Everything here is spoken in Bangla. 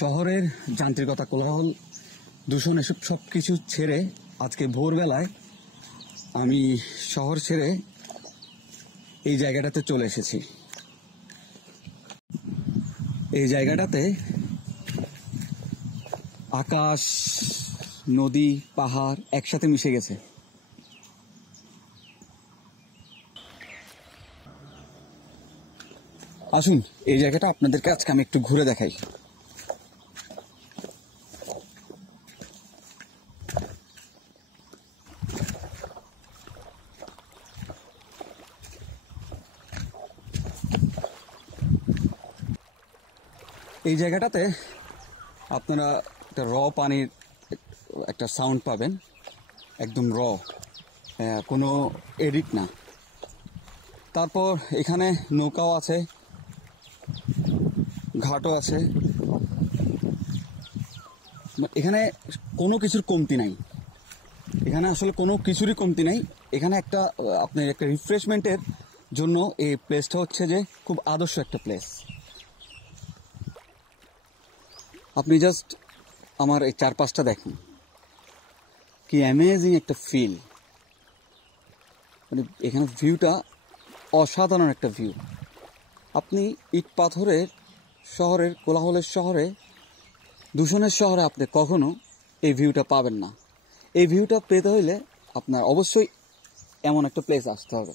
শহরের যান্ত্রিকতা, কোলাহল, দূষণ এসব সব কিছু ছেড়ে আজকে ভোরবেলায় আমি শহর ছেড়ে এই জায়গাটাতে চলে এসেছি। এই জায়গাটাতে আকাশ, নদী, পাহাড় একসাথে মিশে গেছে। আসুন এই জায়গাটা আপনাদেরকে আজকে আমি একটু ঘুরে দেখাই। এই জায়গাটাতে আপনারা একটা পানির একটা সাউন্ড পাবেন, একদম কোনো এডিট না। তারপর এখানে নৌকাও আছে, ঘাটও আছে। এখানে কোনো কিছুর কমতি নাই, এখানে আসলে কোনো কিছুরই কমতি নাই। এখানে একটা আপনার একটা রিফ্রেশমেন্টের জন্য এই প্লেসটা হচ্ছে যে খুব আদর্শ একটা প্লেস। আপনি জাস্ট আমার এই চারপাশটা দেখুন, কি অ্যামেজিং একটা ফিল। মানে এখানে ভিউটা অসাধারণ একটা ভিউ। আপনি ইট পাথরের শহরের, কোলাহলের শহরে, দূষণের শহরে আপনি কখনো এই ভিউটা পাবেন না। এই ভিউটা পেতে হইলে আপনার অবশ্যই এমন একটা প্লেস আসতে হবে।